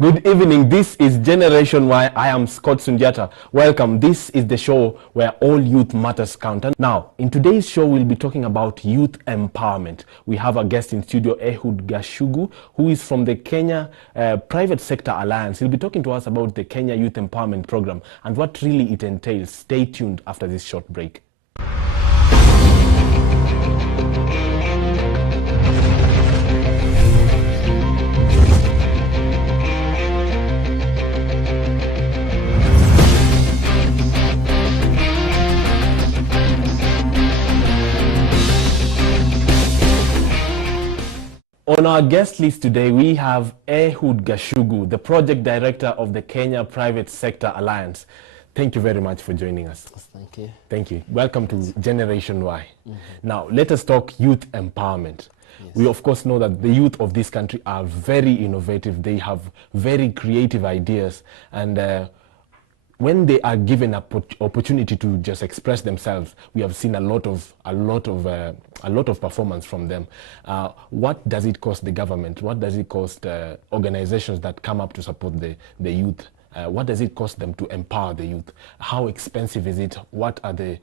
Good evening. This is Generation Y. I am Scott Sundiata. Welcome. This is the show where all youth matters count. And now, in today's show, we'll be talking about youth empowerment. We have a guest in studio, Ehud Gachugu, who is from the Kenya Private Sector Alliance. He'll be talking to us about the Kenya Youth Empowerment Program and what really it entails. Stay tuned after this short break. On our guest list today, we have Ehud Gachugu, the project director of the Kenya Private Sector Alliance. Thank you very much for joining us. Thank you. Thank you. Welcome to Generation Y. Now, let us talk youth empowerment. Yes. We, of course, know that the youth of this country are very innovative. They have very creative ideas. And when they are given an opportunity to just express themselves, we have seen a lot of performance from them. What does it cost the government? What does it cost organizations that come up to support the youth? What does it cost them to empower the youth? How expensive is it? What are the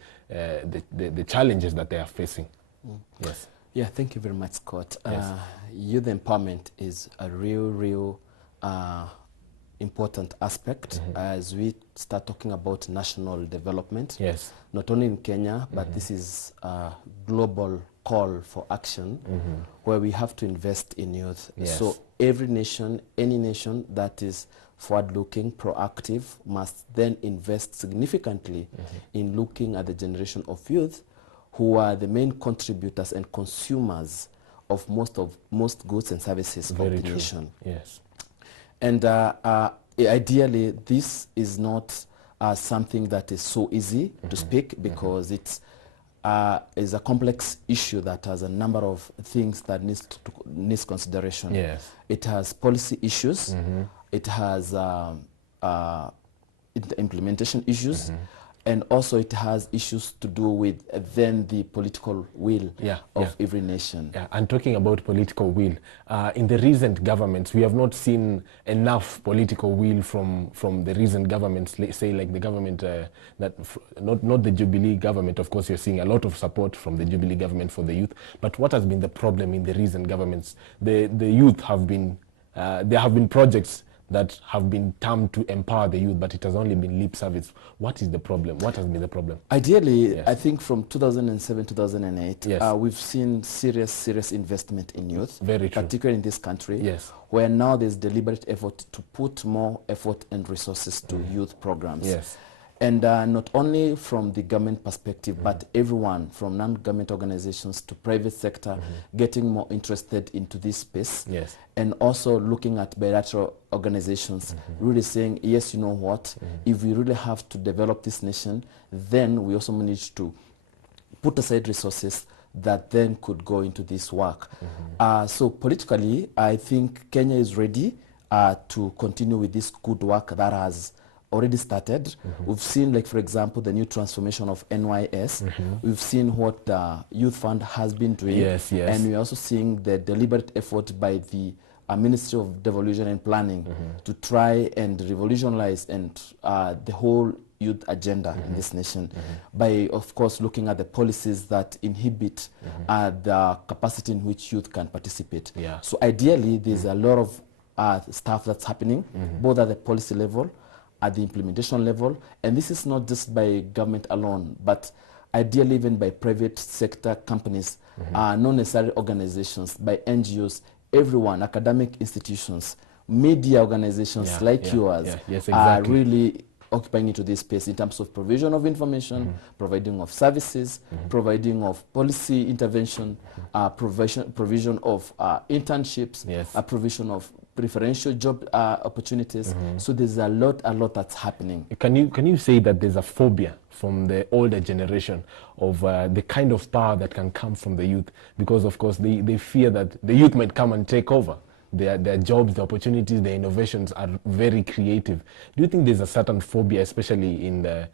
challenges that they are facing? Yes. Yeah, thank you very much, Scott. Yes. Youth empowerment is a real important aspect as we start talking about national development. Yes. Not only in Kenya, but this is a global call for action where we have to invest in youth. Yes. So every nation, any nation that is forward-looking, proactive, must then invest significantly in looking at the generation of youth who are the main contributors and consumers of most goods and services of the nation. Yes. And ideally, this is not something that is so easy to speak, because it's is a complex issue that has a number of things that needs consideration. Yes. It has policy issues. It has implementation issues. And also it has issues to do with then the political will of every nation. Yeah, and talking about political will, in the recent governments, we have not seen enough political will from the recent governments, say like the government, not the Jubilee government. Of course, you're seeing a lot of support from the Jubilee government for the youth. But what has been the problem in the recent governments? The youth have been, there have been projects that have been termed to empower the youth, but it has only been lip service. What is the problem? What has been the problem? Ideally, I think from 2007, 2008, we've seen serious investment in youth, very true, particularly in this country, where now there's deliberate effort to put more effort and resources to youth programs. Yes. And not only from the government perspective, but everyone from non-government organizations to private sector getting more interested into this space. Yes. And also looking at bilateral organizations, really saying, yes, you know what, if we really have to develop this nation, then we also need to put aside resources that then could go into this work. So politically, I think Kenya is ready to continue with this good work that has already started. We've seen, like, for example, the new transformation of NYS. We've seen what the Youth Fund has been doing. Yes. And we're also seeing the deliberate effort by the Ministry of Devolution and Planning to try and revolutionize and the whole youth agenda in this nation by, of course, looking at the policies that inhibit the capacity in which youth can participate. So ideally, there's a lot of stuff that's happening, both at the policy level, at the implementation level, and this is not just by government alone, but ideally even by private sector companies, not necessarily organizations, by NGOs, everyone, academic institutions, media organizations like yours are really occupying into this space in terms of provision of information, providing of services, providing of policy intervention, provision of internships, provision of preferential job opportunities. So there's a lot that's happening. Can you say that there's a phobia from the older generation of the kind of power that can come from the youth? Because of course they fear that the youth might come and take over. Their jobs, the opportunities, the innovations are very creative. Do you think there's a certain phobia, especially in the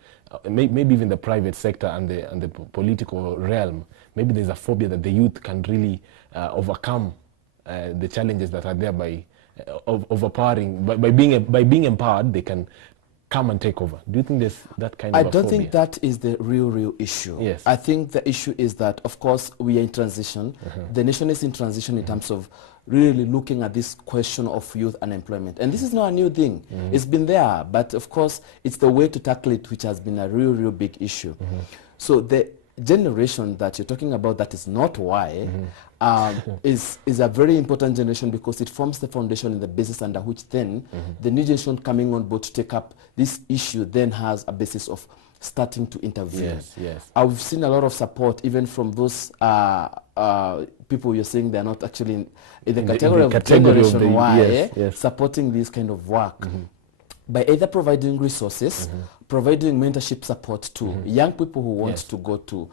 maybe even the private sector and the political realm? Maybe there's a phobia that the youth can really overcome the challenges that are there by overpowering, by being empowered, they can come and take over. Do you think there's that kind of I a don't phobia? think that is the real issue. Yes. I think the issue is that, of course, we are in transition. The nation is in transition in terms of really looking at this question of youth unemployment. And this is not a new thing. It's been there, but of course, it's the way to tackle it which has been a real big issue. So the generation that you're talking about that is not why is a very important generation, because it forms the foundation in the basis under which then the new generation coming on board to take up this issue then has a basis of starting to intervene. Yes, yes. I've seen a lot of support even from those people you're saying they're not actually in the category of Generation Y, supporting this kind of work by either providing resources, providing mentorship support to young people who want to go to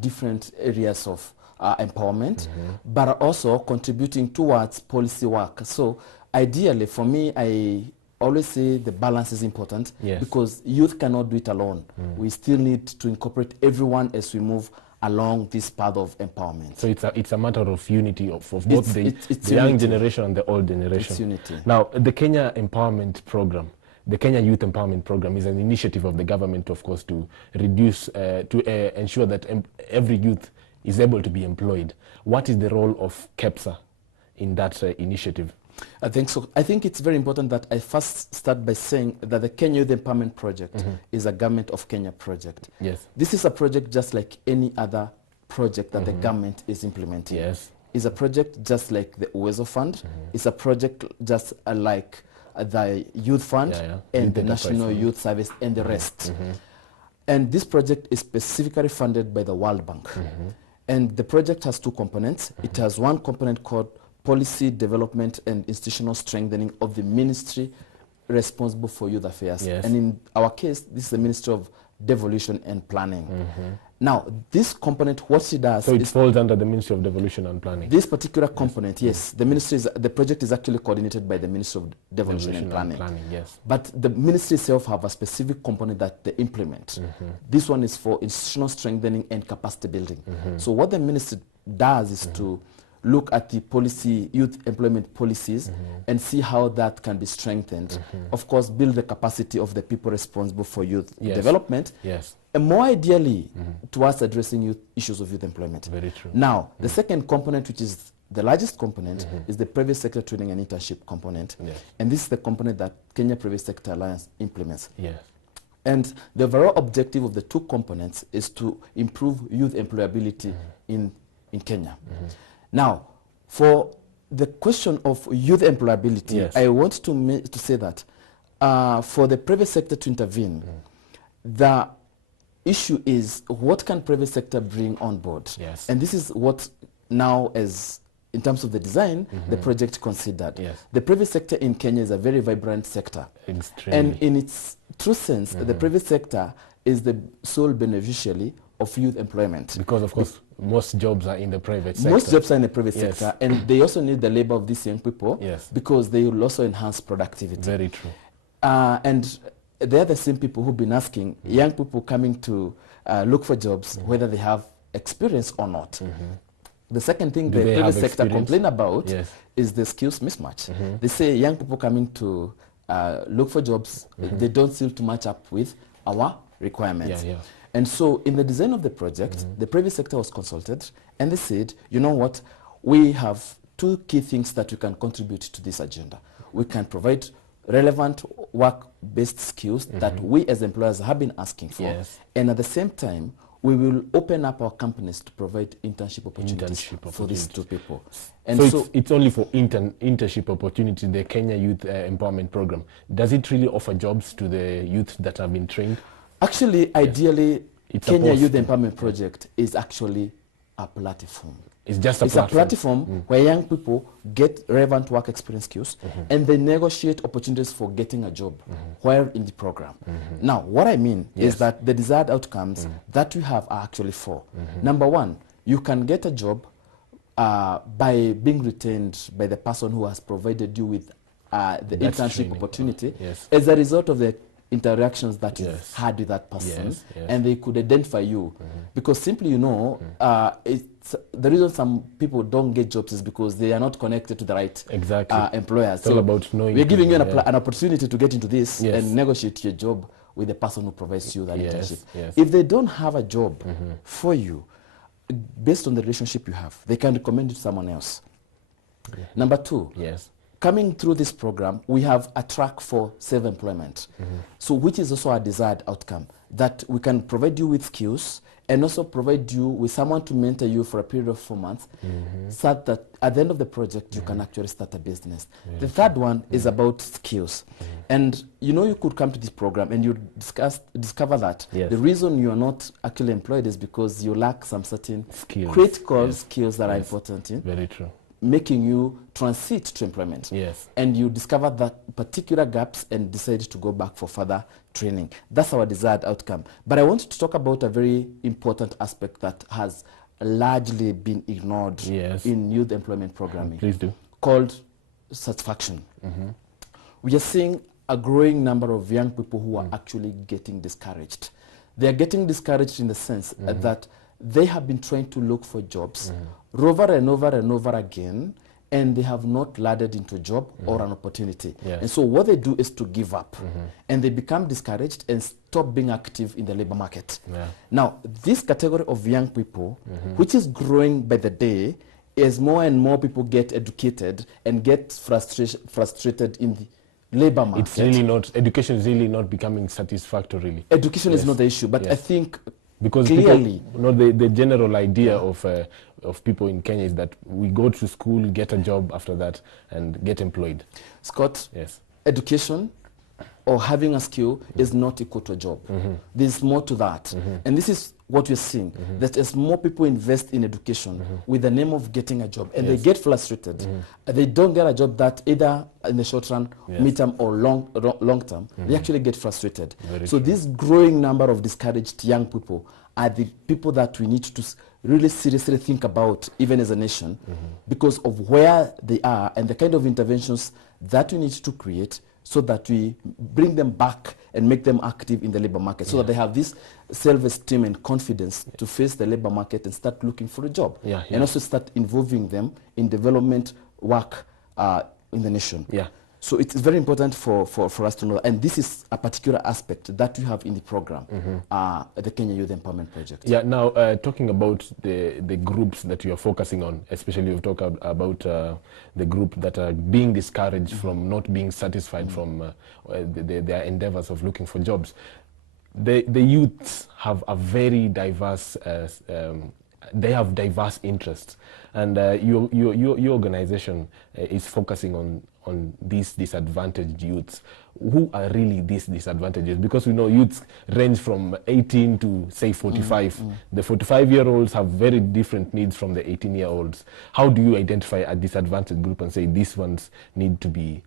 different areas of empowerment, but also contributing towards policy work. So ideally, for me, I always say the balance is important, because youth cannot do it alone. We still need to incorporate everyone as we move along this path of empowerment. So it's a matter of unity of both the young generation and the old generation. It's unity. Now, the Kenya Empowerment Program, the Kenya Youth Empowerment Program, is an initiative of the government, of course, to reduce, to ensure that every youth is able to be employed. What is the role of KEPSA in that initiative? I think so. I think it's very important that I first start by saying that the Kenya Youth Empowerment Project is a Government of Kenya project. Yes. This is a project just like any other project that the government is implementing. Yes. It's a project just like the Uwezo Fund. It's a project just like the Youth Fund and the National Youth Service and the rest. And this project is specifically funded by the World Bank. And the project has two components. It has one component called Policy Development and Institutional Strengthening of the Ministry responsible for youth affairs. Yes. And in our case, this is the Ministry of Devolution and Planning. Now, this component, what it does... So it falls under the Ministry of Devolution and Planning. This particular component, yes. The project is actually coordinated by the Ministry of Devolution and Planning. Yes. But the ministry itself have a specific component that they implement. This one is for institutional strengthening and capacity building. So what the ministry does is to look at the policy, youth employment policies, and see how that can be strengthened. Of course, build the capacity of the people responsible for youth development. Yes. And more ideally, towards addressing issues of youth employment. Very true. Now, the second component, which is the largest component, is the private sector training and internship component. And this is the component that Kenya Private Sector Alliance implements. Yes. And the overall objective of the two components is to improve youth employability in Kenya. Now, for the question of youth employability, I want to say that for the private sector to intervene, the issue is what can private sector bring on board? Yes. And this is what now, as in terms of the design, the project considered. Yes. The private sector in Kenya is a very vibrant sector. Extremely. And in its true sense, the private sector is the sole beneficiary of youth employment. Because, of course, most jobs are in the private sector. Most jobs are in the private sector, and they also need the labor of these young people because they will also enhance productivity. Very true. And they're the same people who've been asking young people coming to look for jobs whether they have experience or not. The second thing the private sector complain about is the skills mismatch. They say young people coming to look for jobs, they don't seem to match up with our requirements. And so in the design of the project, the private sector was consulted, and they said, you know what, we have two key things that we can contribute to this agenda. We can provide relevant work-based skills that we as employers have been asking for. And at the same time, we will open up our companies to provide internship opportunities for these two people. And so it's only for internship opportunity, the Kenya Youth Empowerment Program. Does it really offer jobs to the youth that have been trained? Actually, ideally, Kenya Youth Empowerment Project is actually a platform. It's just a platform. It's a platform where young people get relevant work experience skills and they negotiate opportunities for getting a job while in the program. Now, what I mean is that the desired outcomes that we have are actually four. Number one, you can get a job by being retained by the person who has provided you with the internship opportunity as a result of the interactions that you've had with that person, and they could identify you. Because simply, you know, the reason some people don't get jobs is because they are not connected to the right employers. It's all about knowing. We're giving you an opportunity to get into this and negotiate your job with the person who provides you that internship. If they don't have a job for you, based on the relationship you have, they can recommend you to someone else. Number two, coming through this program, we have a track for self-employment, so which is also a desired outcome, that we can provide you with skills and also provide you with someone to mentor you for a period of 4 months, so that at the end of the project, you can actually start a business. The third one is about skills. And you could come to this program and you discover that the reason you are not actually employed is because you lack some certain critical skills that are important in Very true. making you transit to employment. And you discover that particular gaps and decide to go back for further training. That's our desired outcome. But I want to talk about a very important aspect that has largely been ignored in youth employment programming. Please do. Called satisfaction. We are seeing a growing number of young people who are actually getting discouraged. They are getting discouraged in the sense that they have been trying to look for jobs over and over and over again, and they have not landed into a job or an opportunity. And so what they do is to give up, and they become discouraged and stop being active in the labor market. Now, this category of young people, which is growing by the day, as more and more people get educated and get frustrated in the labor market. It's really not, education is really not becoming satisfactory. Education is not the issue, but I think because clearly, the general idea of people in Kenya is that we go to school, get a job after that, and get employed. Scott, education or having a skill is not equal to a job. There's more to that. And this is what we're seeing, that as more people invest in education with the name of getting a job, and they get frustrated, they don't get a job that either in the short run, mid-term, or long term, they actually get frustrated. So this growing number of discouraged young people are the people that we need to really seriously think about, even as a nation, because of where they are and the kind of interventions that we need to create so that we bring them back and make them active in the labor market, so that they have this self-esteem and confidence to face the labor market and start looking for a job, and also start involving them in development work in the nation. So it's very important for us to know, and this is a particular aspect that we have in the program, the Kenya Youth Empowerment Project. Now talking about the groups that you are focusing on, especially you've talked about the group that are being discouraged from not being satisfied from their endeavors of looking for jobs. The youths have a very diverse, they have diverse interests, and your organization is focusing on these disadvantaged youths. Who are really these disadvantages? Because we know youths range from 18 to say 45. The 45-year-olds have very different needs from the 18-year-olds. How do you identify a disadvantaged group and say these ones need to be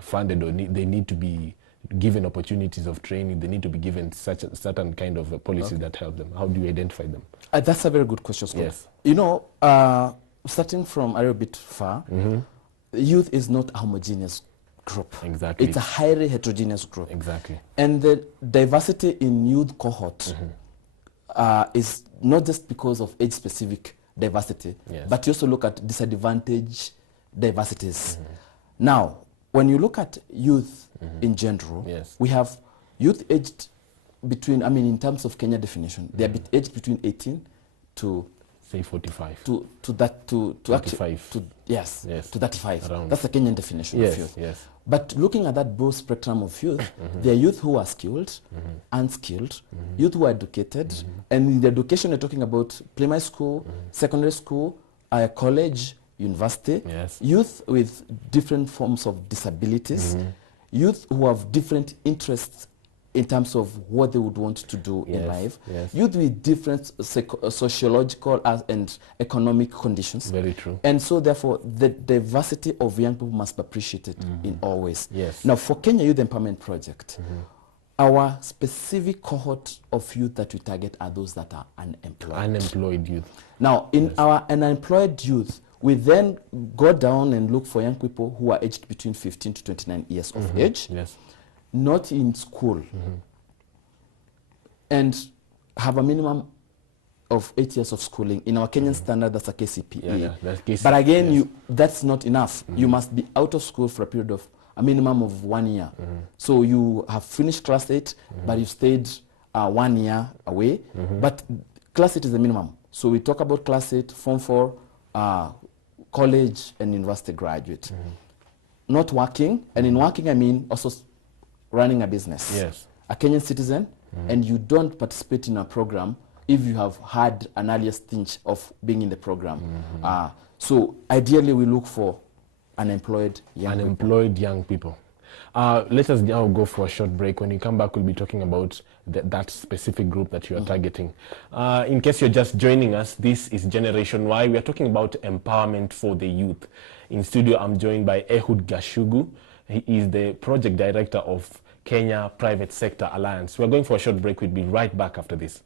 funded, or they need to be given opportunities of training, they need to be given such a certain kind of policy that help them? How do you identify them? That's a very good question, Scott. Starting from a little bit far, youth is not a homogeneous group. It's a highly heterogeneous group. And the diversity in youth cohort is not just because of age-specific diversity, but you also look at disadvantaged diversities. Now, when you look at youth in general, we have youth aged between, in terms of Kenya definition, they are aged between 18 to say 45 to 35. To 35. Around. That's the Kenyan definition of youth. But looking at that broad spectrum of youth, there are youth who are skilled, unskilled, youth who are educated, and in the education we're talking about primary school, secondary school, college, university, youth with different forms of disabilities, youth who have different interests in terms of what they would want to do in life, youth with different sociological and economic conditions. Very true. And so therefore the diversity of young people must be appreciated in all ways. Now for Kenya Youth Empowerment Project, our specific cohort of youth that we target are those that are unemployed. Unemployed youth. Now in our unemployed youth, we then go down and look for young people who are aged between 15 to 29 years of age, not in school, and have a minimum of 8 years of schooling. In our Kenyan standard, that's a KCPE. That's KCPE. But again, that's not enough. You must be out of school for a period of a minimum of 1 year. So you have finished class 8, but you stayed 1 year away. But class 8 is the minimum. So we talk about class 8, Form 4, college and university graduate. Not working, and in working I mean also running a business. Yes. A Kenyan citizen, and you don't participate in a program if you have had an earlier stage of being in the program. So ideally we look for unemployed young people. Let us now go for a short break. When we come back, we'll be talking about that specific group that you are targeting. In case you're just joining us, this is Generation Y. We are talking about empowerment for the youth. In studio, I'm joined by Ehud Gachugu. He is the project director of Kenya Private Sector Alliance. We're going for a short break. We'll be right back after this.